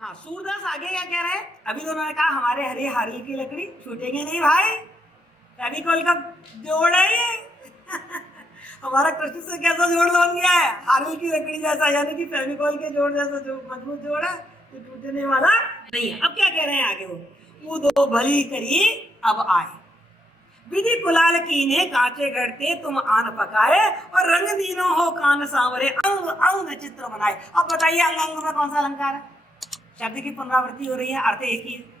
हाँ, सूरदास आगे क्या कह रहे हैं? अभी तो उन्होंने कहा हमारे हरी हारी की लकड़ी छूटेंगे नहीं भाई, फेविकोल का जोड़ है ये। हमारा कृष्ण से कैसा जोड़ बन गया है? हार्वी की लकड़ी जैसा, यानी कि फेविकोल के जोड़ जैसा जो मजबूत जोड़ है, तो टूटने वाला नहीं है। अब क्या कह रहे हैं आगे वो दो भली करी अब आए, विधि कुलाल कीने कांचे गढ़ते तुम आन पकाए, और रंग दीनो हो कान सांवरे अंग अंग चित्र बनाए। अब बताइए अंग अंग में कौन सा अलंकार है? शब्द की पुनरावृत्ति हो रही है, अर्थ एक ही है।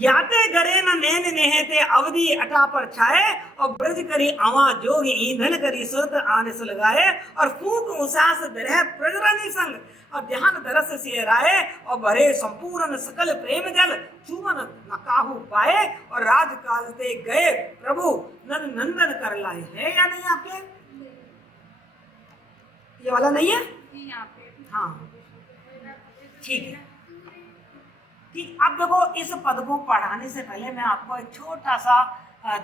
याते गरे न नैन नेहते अवधि अटा पर छाए, और ब्रज करी अवा जोग ईंधन करी सुरत आने से लगाए, और फूक उसास बिरह प्रजरानी संग, और ध्यान दरस से राय, और भरे संपूर्ण सकल प्रेम जल चूमन न काहू पाए, और राज काल ते गए प्रभु नन नंदन कर लाए। है या नहीं आपके? ये वाला नहीं है? हाँ ठीक है, ठीक। अब देखो, इस पद को पढ़ाने से पहले मैं आपको एक छोटा सा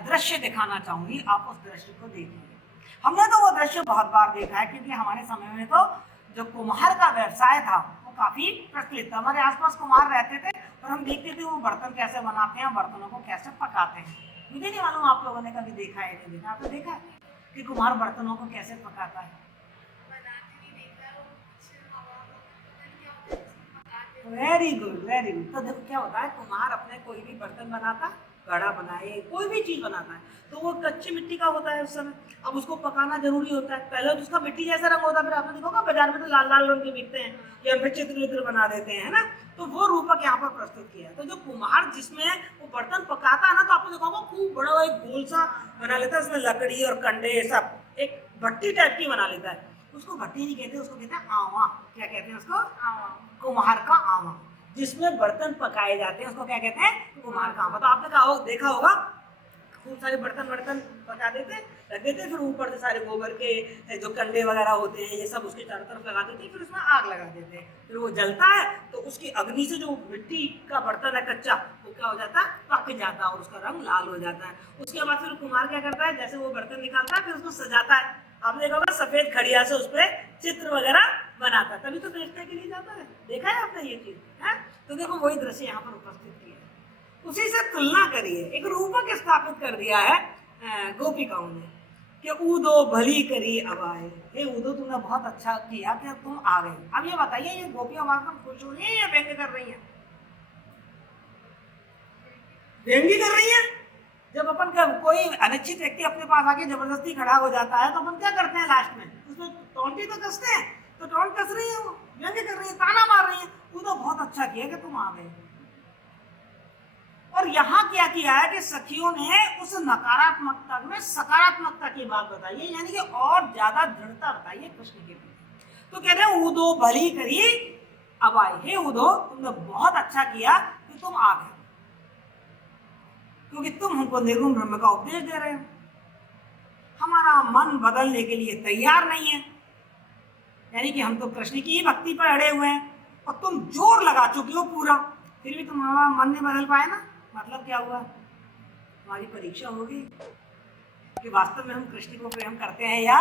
दृश्य दिखाना चाहूंगी, आप उस दृश्य को देखिए। हमने तो वो दृश्य बहुत बार देखा है, क्योंकि हमारे समय में तो जो कुम्हार का व्यवसाय था वो काफी प्रचलित था। हमारे आसपास कुम्हार रहते थे और हम देखते थे वो बर्तन कैसे बनाते हैं, बर्तनों को कैसे पकाते हैं। मुझे नहीं मालूम आप लोगों ने कभी देखा है नहीं देखा। आपने देखा है कि कुम्हार बर्तनों को कैसे पकाता है? Very good, very good. तो देखो क्या होता है, कुम्हार अपने कोई भी बर्तन बनाता, घड़ा बनाए, कोई भी चीज बनाता है, तो वो कच्ची मिट्टी का होता है उस समय। अब उसको पकाना जरूरी होता है। पहले तो उसका मिट्टी जैसा रंग होता है, फिर आपने देखोगा बाजार में तो लाल लाल रंग के बिकते हैं, या फिर चित्र वित्र बना देते हैं, है ना। तो वो रूपक यहाँ पर प्रस्तुत किया है। तो जो कुम्हार जिसमें वो बर्तन पकाता है ना, तो आपने देखोगा खूब बड़ा एक गोल सा बना लेता है, उसमें लकड़ी और कंडे सब, एक भट्टी टाइप की बना लेता है। उसको भट्टी नहीं कहते, उसको कहते हैं आवा। क्या कहते हैं उसको? आवा। कुम्हार का आवा, जिसमें बर्तन पकाए जाते हैं, उसको क्या कहते हैं? कुम्हार का आवा। तो आपने देखा होगा खूब सारे बर्तन पका देते, रख देते, फिर ऊपर से सारे गोबर के जो कंडे वगैरह होते हैं ये सब उसके चारों तरफ लगा देते, फिर उसमें आग लगा देते हैं, फिर वो जलता है तो उसकी अग्नि से जो मिट्टी का बर्तन है कच्चा, वो क्या हो जाता है? पक जाता है और उसका रंग लाल हो जाता है। उसके बाद फिर कुम्हार क्या करता है, जैसे वो बर्तन निकालता है, फिर उसको सजाता है। आपने देखा होगा सफेद खड़िया से उस पर चित्र वगैरह बनाता है, तभी तो बेचने के लिए जाता है। देखा है आपने ये चीज? है तो देखो वही दृश्य यहाँ पर उपस्थित किया है, उसी से तुलना करिए। एक रूपक स्थापित कर दिया है गोपिकाओं ने कि ऊदो भली करी अब आए। हे ऊदो, तुमने बहुत अच्छा किया कि तुम आ गए। अब ये बताइए, ये गोपियां वास्तव में खुश हो रही है या व्यंग्य कर रही है? व्यंग्य कर रही है। जब अपन कोई अनिश्चित व्यक्ति अपने पास आके जबरदस्ती खड़ा हो जाता है तो अपन क्या करते हैं लास्ट में? उसमें टोंटी तो कसते हैं, तो टोंट कस रही है, वो व्यंग्य कर रही है, ताना मार रही है। ऊदो बहुत अच्छा किया कि तुम आ गए। और यहाँ क्या किया है कि सखियों ने उस नकारात्मकता में सकारात्मकता की बात बताई है, यानी कि और ज्यादा दृढ़ता बताइए कृष्ण के प्रति। तो कह रहे हैं ऊदो भली करी अब आए। हे ऊदो, तुमने बहुत अच्छा किया कि तुम आ गए, क्योंकि तुम हमको निर्गुण ब्रह्म का उपदेश दे रहे हो। हमारा मन बदलने के लिए तैयार नहीं है, यानी कि हम तो कृष्ण की ही भक्ति पर अड़े हुए हैं, और तुम जोर लगा चुके हो पूरा, फिर भी तुम्हारा मन नहीं बदल पाए ना। मतलब क्या हुआ? हमारी परीक्षा होगी कि वास्तव में हम कृष्ण को प्रेम करते हैं या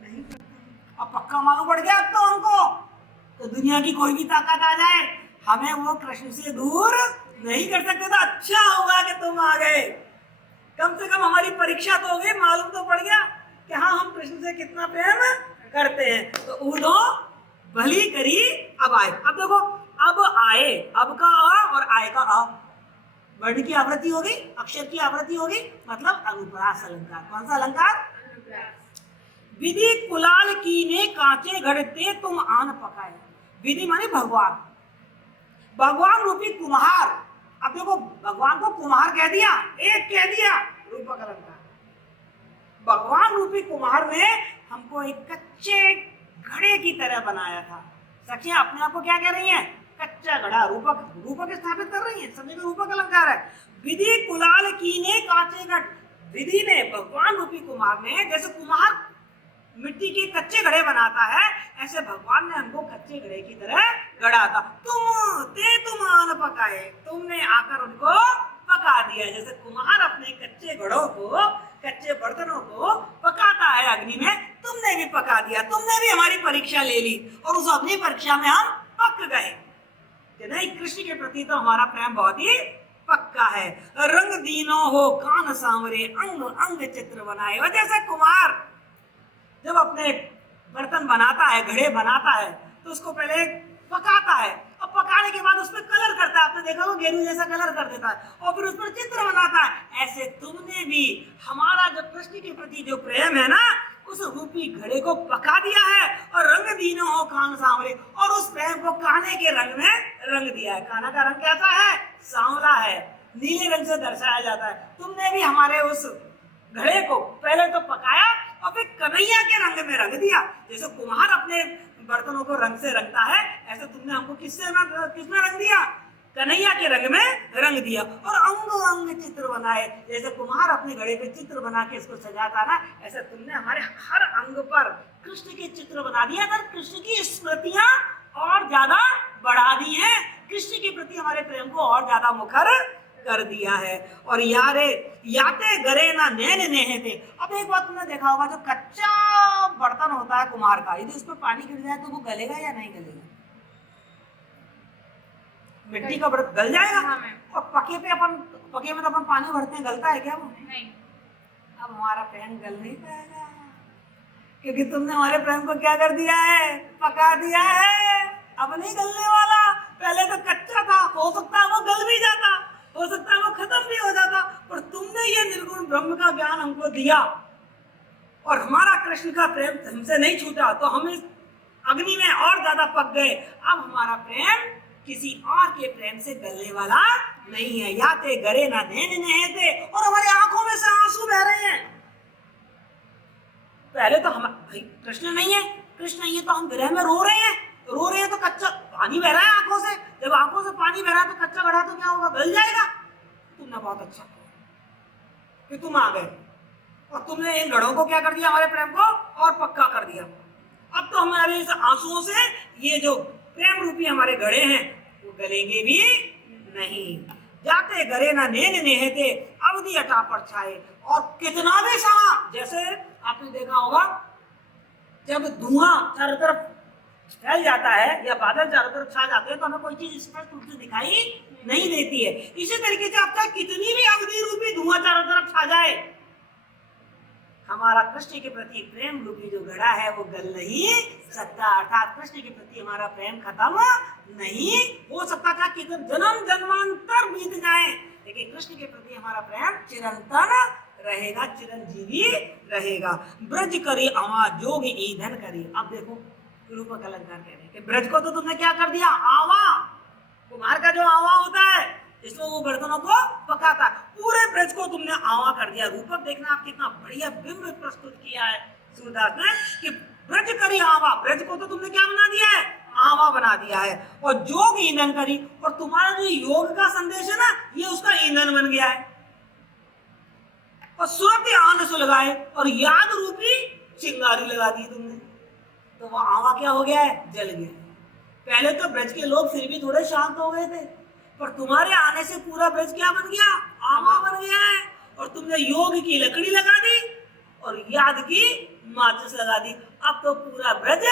नहीं करते हैं। अब पक्का मालूम पड़ गया अब तो हमको, तो दुनिया की कोई भी ताकत आ जाए हमें वो कृष्ण से दूर नहीं कर सकते। तो अच्छा होगा कि तुम आ गए, कम से कम हमारी परीक्षा तो हो गई, मालूम तो पड़ गया कि हाँ हम कृष्ण से कितना प्रेम करते हैं। तो ऊदो भली करी अब आए। अब देखो, अब आए, अब का आ और आए का आ, वर्ण की आवृत्ति होगी, अक्षर की आवृत्ति होगी, मतलब अनुप्रास अलंकार। कौन सा अलंकार? विधि कुलाल कीने कांचे घड़ते तुम आन पकाए। विधि माने भगवान, भगवान रूपी कुम्हार। अब देखो, भगवान को कुम्हार कह दिया, एक कह दिया, रूपक अलंकार। भगवान रूपी कुम्हार ने हमको एक कच्चे घड़े की तरह बनाया था। सखियां अपने आप को क्या कह रही हैं? कच्चा घड़ा। रूपक स्थापित कर रही है, समझे? रूपक अलंकार है। विधि कुलाल कीने कांचे घड़, विधि ने, भगवान रूपी कुम्हार ने, जैसे कुम्हार मिट्टी के कच्चे घड़े बनाता है, ऐसे भगवान ने हमको कच्चे घड़े की तरह गढ़ा था। तुम आन पकाए, तुमने आकर उनको पका दिया। जैसे कुम्हार अपने कच्चे घड़ों को, कच्चे बर्तनों को पकाता है अग्नि में, तुमने भी पका दिया। तुमने भी हमारी परीक्षा ले ली, और उस अग्नि परीक्षा में हम पक गए कि नहीं, कृष्ण के प्रति तो हमारा प्रेम बहुत ही पक्का है। रंग दीनो हो कान सांवरे, अंग अंग चित्र बनाए। और जैसे कुम्हार जब अपने बर्तन बनाता है, घड़े बनाता है, तो उसको पहले पकाता है, और पकाने के बाद उसमें कलर करता है। आपने देखा वो गेरू जैसा कलर कर देता है, और फिर उस पर चित्र बनाता है। ऐसे तुमने भी हमारा जो कृष्ण के प्रति जो प्रेम है ना, उस रूपी घड़े को पका दिया है, और रंग दीनो हो कान सांवरे, और उस प्रेम को काने के रंग में रंग दिया है। काना का रंग कैसा है? सांवला है, नीले रंग से दर्शाया जाता है। तुमने भी हमारे उस घड़े को पहले तो पकाया और फिर कन्हैया के रंग में रंग दिया। जैसे कुम्हार अपने बर्तनों को रंग से रंगता है, ऐसे तुमने हमको किसमें रंग दिया? कन्हैया के रंग में रंग दिया। और अंग अंग चित्र बनाए, जैसे कुम्हार अपने घड़े पे चित्र बना के इसको सजाता ना, ऐसे तुमने हमारे हर अंग पर कृष्ण के चित्र बना दिया। कर कृष्ण की स्मृतियां और ज्यादा बढ़ा दी है, कृष्ण के प्रति हमारे प्रेम को और ज्यादा मुखर कर दिया है। और याते गरे ना नैन नेहते। अब एक बात तुमने देखा होगा, जो कच्चा बर्तन होता है कुम्हार का, यदि उस पर पानी गिर जाए तो वो गलेगा या नहीं गलेगा? मिट्टी का बर्तन गल जाएगा। हाँ, और पके में तो अपन पानी भरते हैं, गलता है क्या वो? नहीं। अब हमारा प्रेम गल नहीं पाएगा, क्योंकि तुमने हमारे प्रेम को क्या कर दिया है? पका दिया है। अब नहीं गलने वाला। पहले तो कच्चा था, हो सकता है वो गल भी जाता, हो सकता है वो खत्म भी हो जाता, पर तुमने ये निर्गुण ब्रह्म का ज्ञान हमको दिया, और हमारा कृष्ण का प्रेम हमसे नहीं छूटा, तो हम इस अग्नि में और ज्यादा पक गए। अब हमारा प्रेम किसी और के प्रेम से गलने वाला नहीं है। याते गरे ना नैन नेहते, और हमारे आंखों में से आंसू बह रहे हैं। पहले तो हम भाई कृष्ण नहीं है, कृष्ण नहीं है तो हम विरह में रो रहे हैं तो कच्चा पानी बह रहा है आंखों से। जब आंखों से पानी बह रहा है तो कच्चा घड़ा तो क्या होगा? गल जाएगा। तुमने बहुत अच्छा किया कि तुम आ गए, और तुमने इन घड़ों को क्या कर दिया? हमारे प्रेम को और पक्का कर दिया। अब तो हमारे इस आंसुओं से ये जो प्रेम रूपी हमारे घड़े हैं वो गलेंगे भी नहीं। जाते गरे ना नैन नेहते, अवधि अटा पर छाए। और कितना भी सहा, जैसे आपने देखा होगा जब धुआं चारों तरफ फैल जाता है या बादल चारों तरफ छा जाते हैं, तो हमें कोई चीज स्पष्ट रूप से दिखाई नहीं देती है। इसी तरीके से अब तक कितनी भी अवधि रूपी धुआं चारों तरफ छा जाए, हमारा कृष्ण के प्रति प्रेम रूपी जो घड़ा है वो गल नहीं सकता। अर्थात कृष्ण के प्रति हमारा प्रेम खत्म नहीं हो सकता। था कि जन्म जन्मांतर बीत जाए, लेकिन कृष्ण के प्रति हमारा प्रेम चिरंतन रहेगा, चिरंजीवी रहेगा। ब्रज करी आवा जोग ईंधन करी। अब देखो रूपक अलंकार कह रहे हैं कि ब्रज को तो तुमने क्या कर दिया? आवा, कुम्हार का जो आवा होता है इसमें वो बर्तनों को पकाता है, पूरे ब्रज को तुमने आवा कर दिया। रूपक देखना आप कितना बढ़िया बिंब प्रस्तुत किया है सूरदास ने कि ब्रज करी आवा। ब्रज को तो तुमने क्या बना दिया है? आवा बना दिया है। और जोग ईंधन करी, और तुम्हारा जो योग का संदेश है ना, ये उसका ईंधन बन गया है। और सुरत आन सुलगाए, और याद रूपी चिंगारी लगा दी तुमने, तो वो आवा क्या हो गया है? जल गया। पहले तो ब्रज के लोग फिर भी थोड़े शांत हो गए थे, पर तुम्हारे आने से पूरा ब्रज क्या बन गया? आवा बन गया है। और तुमने योग की लकड़ी लगा दी और याद की माचिस लगा दी। अब तो पूरा ब्रज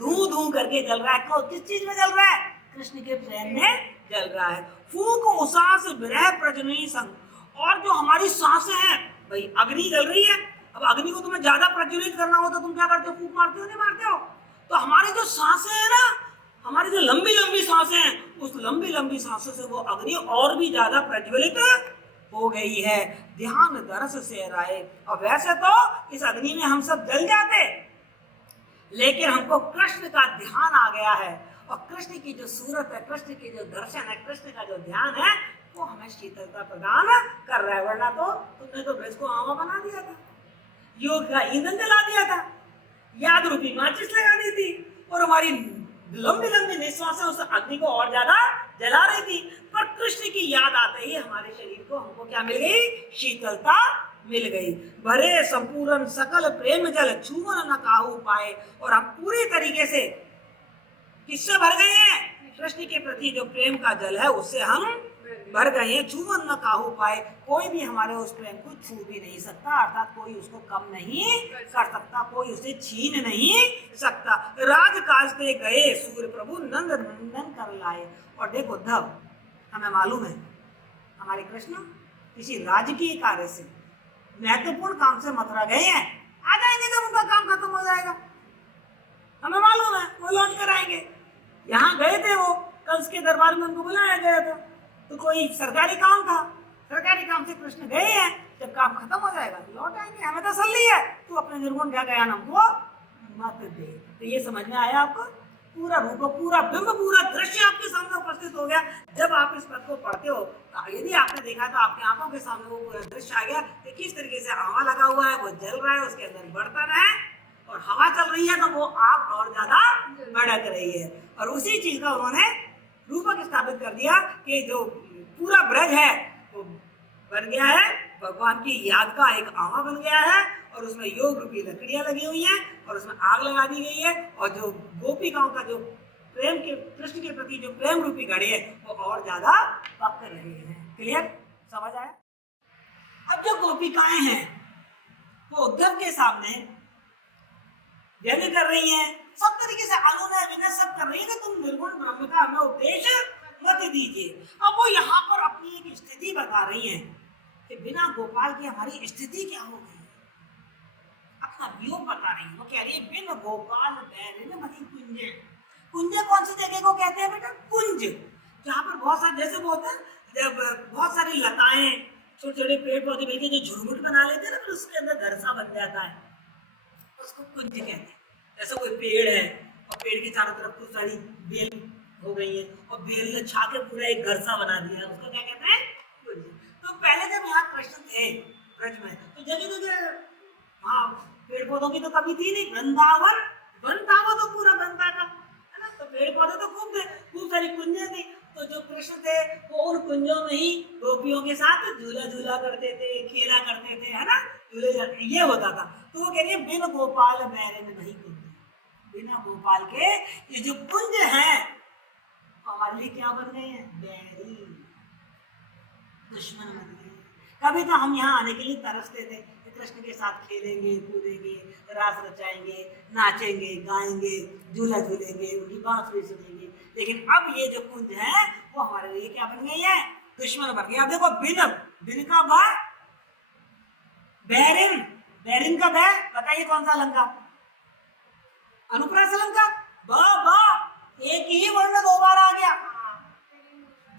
धू धू करके जल रहा है। किस चीज में जल रहा है? कृष्ण के प्रेम में जल रहा है। फूक उसास विरह प्रजननी संग। और जो हमारी सांसें हैं, भाई अग्नि जल रही है, अब अग्नि को तुम्हें ज्यादा प्रज्वलित करना हो तो तुम क्या करते हो? फूंक मारते हो? नहीं मारते हो? तो हमारी जो सांसें हैं ना, हमारी जो लंबी लंबी सांसें हैं, उस लंबी लंबी सांसों से वो अग्नि और भी ज्यादा प्रज्वलित हो गई है। ध्यान दरस से राय। और वैसे तो इस अग्नि में हम सब जल जाते, लेकिन हमको कृष्ण का ध्यान आ गया है, और कृष्ण की जो सूरत है, कृष्ण की जो दर्शन है, कृष्ण का जो ध्यान है, वो हमें शीतलता प्रदान कर रहा है। वरना तो तुमने तो ब्रज को आवा बना दिया था, योग का ईंधन जला दिया था, याद रूपी माचिस लगा दी थी, और हमारी लंबी लंबी निश्वासें उस अग्नि को और ज्यादा जला रही थी। पर कृष्ण की याद आते ही हमारे शरीर को हमको क्या मिल गई? शीतलता मिल गई। भरे संपूर्ण सकल प्रेम जल छुवन न काहू पाए। और हम पूरी तरीके से किससे भर गए हैं? कृष्ण के प्रति जो प्रेम का जल है उससे हम भर गए हैं। छुवन न काहू पाए। कोई भी हमारे उस प्रेम को छू भी नहीं सकता, अर्थात कोई उसको कम नहीं कर सकता, कोई उसे छीन नहीं सकता। राजकाज पे गए सूर्य प्रभु नंद नंदन कर लाए। और देखो उद्धव, हमें मालूम है हमारे कृष्ण किसी राजकीय कार्य से, महत्वपूर्ण काम से मथुरा गए हैं, आ जाएंगे जब उनका काम खत्म हो जाएगा, हमें मालूम है वो लौट कर आएंगे। यहाँ गए थे वो, कंस के दरबार में उनको बुलाया गया था, तो कोई सरकारी काम था, सरकारी काम से कृष्ण गए हैं, जब काम खत्म हो जाएगा लौट आएंगे, हमें तसल्ली है। तू अपने निर्गुण क्या गया हमको मत दे। तो ये समझ में आया आपको? पूरा रूप, पूरा बिंब, पूरा दृश्य आपके सामने उपस्थित हो गया। जब आप इस पद को पढ़ते हो, यदि आपने देखा तो आपकी आंखों के सामने वो पूरा दृश्य आ गया कि किस तरीके से आवा लगा हुआ है, वो जल रहा है, उसके अंदर बर्तन है और हवा चल रही है, तो वो आग और ज्यादा भड़क रही है। और उसी चीज का उन्होंने रूपक स्थापित कर दिया कि जो पूरा ब्रज है वो बन गया है भगवान की याद का एक आवा बन गया है, और उसमें योग रूपी लकड़ियां लगी हुई हैं और उसमें आग लगा दी गई है, और जो गोपिकाओं का जो प्रेम के, कृष्ण के प्रति जो प्रेम रूपी घड़ी है वो और ज्यादा पक रहे हैं। क्लियर? समझ आया? अब जो गोपिकाएं हैं वो उद्धव के सामने व्यंग कर रही हैं, सब तरीके से अनुनय विनय सब कर रही है कि तुम निर्गुण ब्रह्म का हमें उपदेश मत दीजिए। अब वो यहाँ पर अपनी एक स्थिति बता रही हैं कि बिना गोपाल की हमारी स्थिति क्या हो गई, अपना वियोग बता रही है। वो कह रही है बिन गोपाल बैरिन मति कुंजे। कुंजे कौन सी जगह को कहते हैं बेटा? कुंज, जहाँ पर बहुत सारे, जैसे बोलते हैं जब बहुत सारी लताएं, छोटे छोटे पेड़ पौधे मिलकर जो झुरमुट बना लेते हैं ना, फिर उसके अंदर घर सा बन जाता है, उसको कुंज कहते हैं। ऐसा कोई पेड़ है और पेड़ की चारों तरफ कुछ सारी बेल हो गई है और बेल ने छा के पूरा एक घर सा बना दिया, उसको क्या कहते हैं? कुंज। तो पहले जब यहाँ कृष्ण थे ब्रज में, तो जगह जगह हाँ पेड़ पौधों की तो कभी थी नहीं, वृंदावन, वन था वो तो पूरा बनता था, है ना? तो पेड़ पौधे तो खूब सारी कुंजें थी। तो जो कृष्ण थे वो उन कुंजों में ही गोपियों के साथ झूला झूला करते थे, खेला करते थे, है ना? झूले जाते, ये होता था। तो वो कह रही है बिन गोपाल बैरिन नहीं कुंज, बिना गोपाल के ये जो कुंज है हमारे लिए क्या बन गए हैं? बैरी, दुश्मन बन गए। कभी तो हम यहाँ आने के लिए तरसते थे, कृष्ण के साथ खेलेंगे, कूदेंगे, रास रचाएंगे, नाचेंगे, गाएंगे, झूला झूलेंगे, उनकी बांसुरी सुनेंगे। लेकिन अब ये जो कुंज है वो हमारे लिए क्या बन गई है? दुश्मन बन गया। देखो बिन, बिन का बा, बैरिन, बैरिन का बै, बताइए कौन सा अलंकार? अनुप्रास अलंकार। बा बा एक ही वर्ण दो बार आ गया।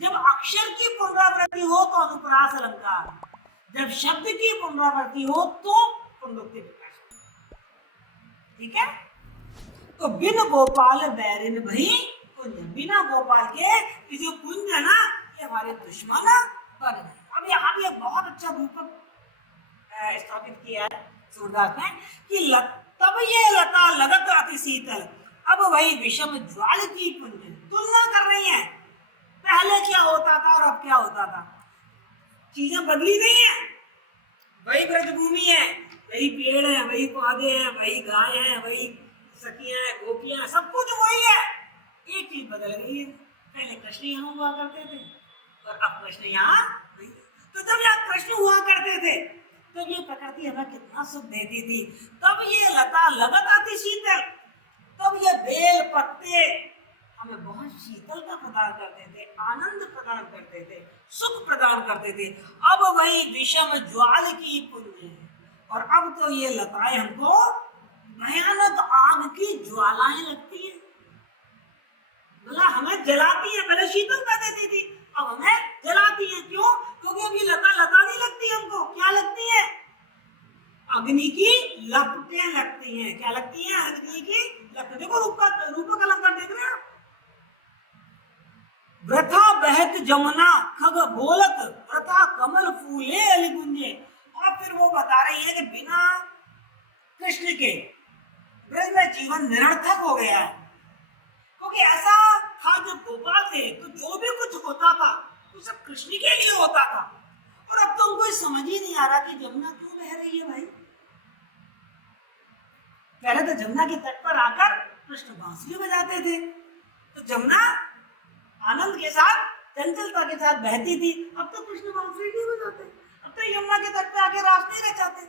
जब अक्षर की पुनरावृत्ति हो तो अनुप्रास अलंकार, जब शब्द की पुनरावृत्ति हो तो पुनरुक्ति विकास। ठीक है? तो बिन गोपाल बैरिन भई कुंज, बिना गोपाल के ये जो कुंज है ना ये हमारे दुश्मन बन गए। अब यहाँ भी एक बहुत अच्छा रूपक स्थापित किया है सूरदास ने कि तब ये लता लगत अति शीतल, अब वही विषम ज्वाल की कुंज। तुलना कर रही है, पहले क्या होता था और अब क्या होता था, चीजें बदली नहीं है, वही ब्रजभूमि है, वही पेड़ है, वही पौधे हैं, वही गाय है, वही सखियां हैं, गोपियां हैं, सब कुछ वही है। एक चीज बदल गई है, पहले कृष्ण यहाँ हुआ करते थे और अब कृष्ण यहाँ नहीं। तो जब यहाँ कृष्ण हुआ करते थे तो ये प्रकृति हमें कितना सुख देती थी, तब ये लता लगत आती शीतल, तब ये बेल पत्ते हमें बहुत शीतलता प्रदान करते थे, आनंद प्रदान करते थे, सुख प्रदान करते थे। अब वही विषम ज्वाल की पुंज है और अब तो ये लताएं हमको भयानक आग की ज्वालाएं लगती है। बोला हमें जलाती है, पहले शीतलता देती थी, अब हमें जलाती है। क्यों? क्योंकि अभी लता लता नहीं लगती हमको, क्या लगती है? अग्नि की लपटें लगती हैं। क्या लगती हैं? अग्नि की लपटें। देखो रूपक अलंकार देख रहे हैं आप। व्रथा बहत जमुना खग बोलत, व्रथा कमल फूले अलिगुंजे। और फिर वो बता रही है कि बिना कृष्ण के ब्रज में जीवन निरर्थक हो गया है, क्योंकि ऐसा था जब गोपाल थे तो जो भी कुछ होता था वो सब कृष्ण के लिए होता था। और अब तो उनको समझ ही नहीं आ रहा कि जमुना क्यों बह रही है भाई। पहले तो जमुना के तट पर आकर कृष्ण बांसुरी बजाते थे, तो जमुना आनंद के साथ, चंचलता के साथ बहती थी। अब तो कृष्ण बांसुरी नहीं बजाते, अब तो यमुना के तट पर आके रास नहीं रचाते।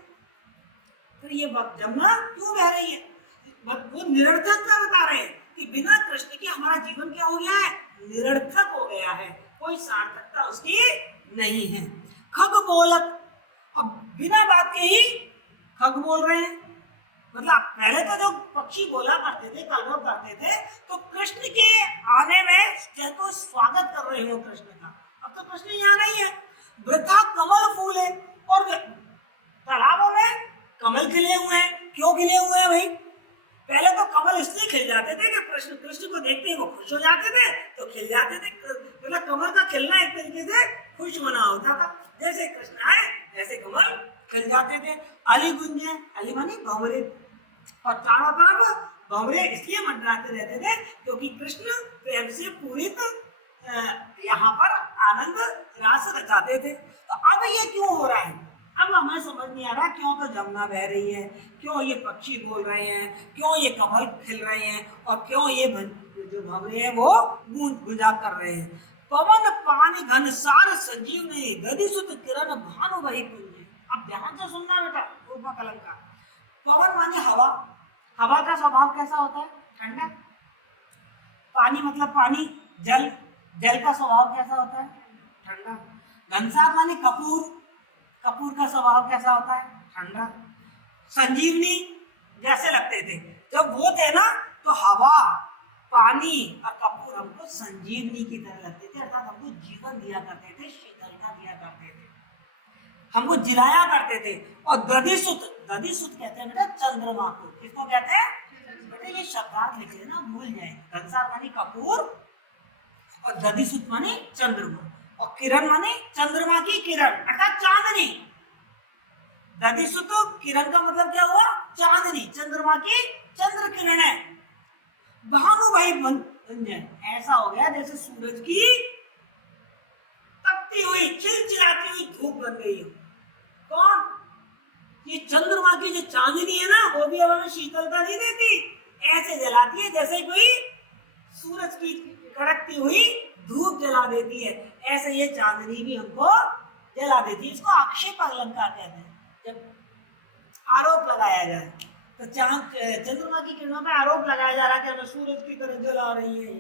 तो ये जमुना क्यों बह रही है? वो निरर्थकता बता रहे हैं कि बिना कृष्ण के हमारा जीवन क्या हो गया है? निरर्थक हो गया है, कोई सार्थकता उसकी नहीं है। खग बोलत, अब बिना बात के ही खग बोल रहे हैं, मतलब पहले तो जो पक्षी बोला करते थे, कलरव करते थे, तो कृष्ण के आने में जैसे स्वागत कर रहे हो कृष्ण का। अब तो कृष्ण यहाँ नहीं है, वृथा कमल फूल है और तालाबों में कमल खिले हुए हैं। क्यों खिले हुए हैं भाई? पहले तो कमल इसलिए खिल जाते थे कि कृष्ण को देखते ही वो खुश हो जाते थे, तो खिल जाते थे। मतलब कमल का खिलना एक तरीके से खुश मना होता था, जैसे कृष्ण आए ऐसे कमल खिल जाते थे। अली गुंजे, अली मानी भंवरे, और चारों तरफ भंवरे इसलिए मंडराते रहते थे क्योंकि कृष्ण प्रेम से पूरित यहाँ पर आनंद रास रचाते थे। तो अब ये क्यों हो रहा है? अब हमें समझ नहीं आ रहा क्यों तो जमुना बह रही है, क्यों ये पक्षी बोल रहे हैं, क्यों ये कमल खिल रहे हैं, और क्यों ये जो भंवरे हैं वो गूंज गुजा कर रहे हैं। पवन पानी घन सार संजीव ने गति सुत किरण भानु वही कुंज। अब ध्यान से सुनना बेटा, रूपा कलंकार। पवन माने हवा, हवा का स्वभाव कैसा होता है? ठंडा। पानी मतलब पानी, जल, जल का स्वभाव कैसा होता है? ठंडा। घनसार माने कपूर, कपूर का स्वभाव कैसा होता है? ठंडा। संजीवनी जैसे लगते थे, जब वो थे ना तो हवा, पानी और कपूर हमको संजीवनी की तरह लगते थे, अर्थात हमको जीवन दिया करते थे, शीतलता दिया करते थे, हमको जिलाया करते थे। और दधिसुत, दधिसुत कहते हैं बेटा चंद्रमा को। किसको कहते हैं बेटा? ये शब्दार्थ लिखे ना, भूल जाए। घनसार मानी कपूर और दधिसुत मानी चंद्रमा, और किरण माने चंद्रमा की किरण अर्थात चांदनी। दधिसुत किरण का मतलब क्या हुआ? चांदनी, चंद्रमा की चंद्र किरण है। भानु भाई मंजन, ऐसा हो गया जैसे सूरज की तपती हुई चिलचिलाती हुई धूप बन गई हो। कौन? ये चंद्रमा की जो चांदनी है ना, वो भी हमें शीतलता नहीं देती, ऐसे जलाती है जैसे कोई सूरज की कड़कती हुई धूप जला देती है, ऐसे ये चांदनी भी हमको जला देती है। इसको आक्षेप अलंकार कहते हैं, जब आरोप लगाया जाए तो चंद्रमा की किरणों पर आरोप लगाया जा रहा है कि हमें सूरज की तरह जला रही है,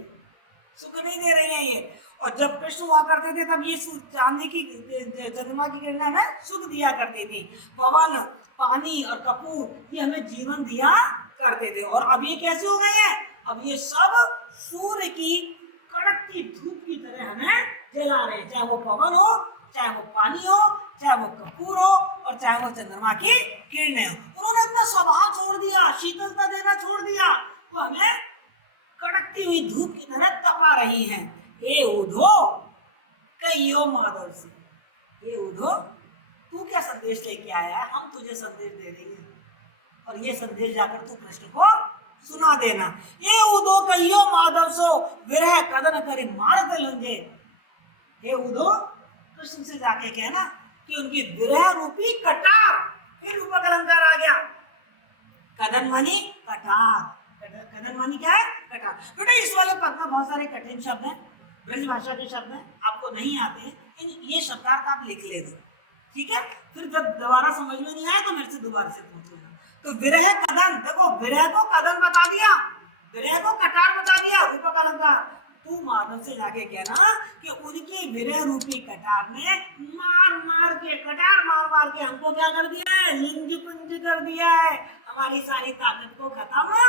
सुख नहीं दे रही है ये। और जब कृष्ण हुआ करते थे तब ये चांदी की चंद्रमा की किरणें हमें सुख दिया करती थी। पवन, पानी और कपूर ये हमें जीवन दिया करते थे, और अब ये कैसे हो गए हैं? अब ये सब सूर्य की कड़कती धूप की तरह हमें जला रहे हैं, चाहे वो पवन हो, चाहे वो पानी हो, चाहे वो कपूर हो, और चाहे वो चंद्रमा की किरणें हो। उन्होंने अपना स्वभाव छोड़ दिया, शीतलता देना छोड़ दिया, तो हमें कड़कती हुई धूप की तरह तपा रही हैं। हे उधो कहियो माधव से, हे उधो तू क्या संदेश लेके आया है? हम तुझे संदेश दे रही हैं, और ये संदेश जाकर तू कृष्ण को सुना देना। ये उदो कहियो माधव सो विरह कदन करी मारत लंजे। हे उदो, कृष्ण से जाके कहना कि उनकी विरह रूपी कटार, फिर रूपक अलंकार आ गया। कदन मानी कटार, कदन मानी क्या है? कटार। बेटा इस वाले पद में बहुत सारे कठिन शब्द हैं, ब्रज भाषा के शब्द हैं, आपको नहीं आते हैं, ये शब्दार्थ आप लिख ले दो, ठीक है? फिर जब दोबारा समझ में नहीं आया तो मेरे से दोबारा से पूछ लेना। तो विरह कदन, देखो विरह को कदन बता दिया, विरह को कटार बता दिया, रूपक अलंकार। तू माधव से जाके कहना कि उनकी विरह रूपी कटार ने मार मार के, कटार मार मार के हमको क्या कर दिया है? लिंज पुंज कर दिया है, हमारी सारी ताकत को खत्म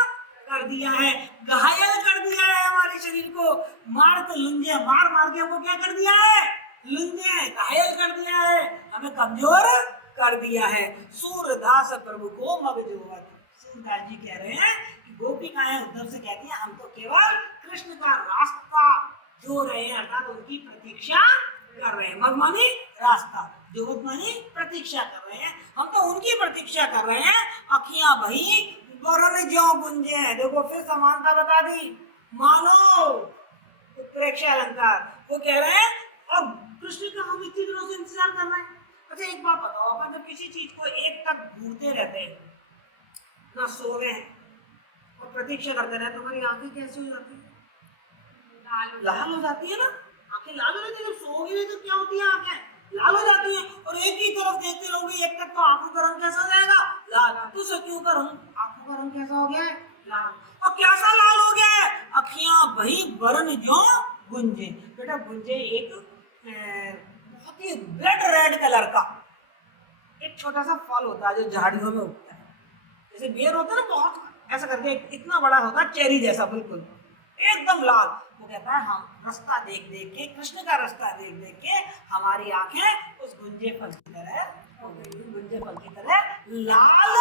कर दिया है, घायल कर दिया है हमारे शरीर को। मार तो लुंजे, मार मार के हमको क्या कर दिया है? लुंजे, घायल कर दिया है, हमें कमजोर कर दिया है। सूरदास प्रभु को मगजोवत, सूरदास जी कह रहे हैं कि गोपिकाएं उद्धव से कहती हैं हम तो केवल कृष्ण का रास्ता जो रहे हैं, अर्थात उनकी प्रतीक्षा कर रहे हैं। मग मानी रास्ता, जोत मानी प्रतीक्षा कर रहे हैं, हम तो उनकी प्रतीक्षा कर रहे हैं। अखियां बही वरण ज्यों गुंजे, देखो फिर समानता बता दी, मानो उत्प्रेक्षा अलंकार। वो कह रहे हैं और कृष्ण का हम इतनी दिनों से इंतजार कर रहे हैं। अच्छा एक बात बताओ, अपन जब किसी चीज को एक तक घूरते रहते हैं, ना सो रहे हैं और प्रतीक्षा करते रहे, तो हमारी आंखें कैसी हो जाती है? लाल हो जाती है ना, आंखें लाल हो जाती है। जब सोओगे नहीं तो क्या होती है? आंखें लाल हो जाती है, और एक ही तरफ देखते रहोगे एक तक तो आंखों का रंग कैसा हो जाएगा? लाल। तो सखियों का रंग, आंखों का रंग कैसा हो गया है? लाल। और कैसा लाल हो गया है? अखियां बही वरण ज्यों गुंजे। बेटा गुंजे एक बहुत ही ब्लड रेड कलर का एक छोटा सा फल होता है जो झाड़ियों में उगता है, जैसे बेर होता है ना, बहुत ऐसा करके इतना बड़ा होता है, चेरी जैसा बिल्कुल एकदम लाल। वो कहता है हम रास्ता देख देख के, कृष्ण का रास्ता देख देख के हमारी आंखें उस गुंजे फल की तरह हो गई, गुंजे फल की तरह लाल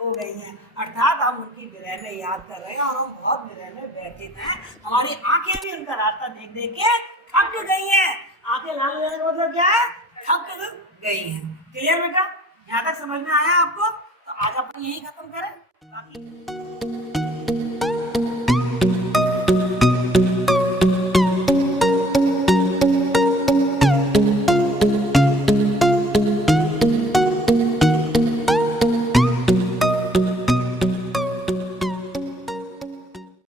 हो गई हैं। अर्थात हम उनकी विरह में याद कर रहे हैं और हम बहुत विरह में व्यथित हैं। हमारी आंखें भी उनका रास्ता देख देख के थक गई हैं। आंखें लाल हो जाने का मतलब क्या है? थक गई हैं। क्लियर बेटा? यहाँ तक समझ में आया आपको? तो आज अपन यही खत्म करें, बाकी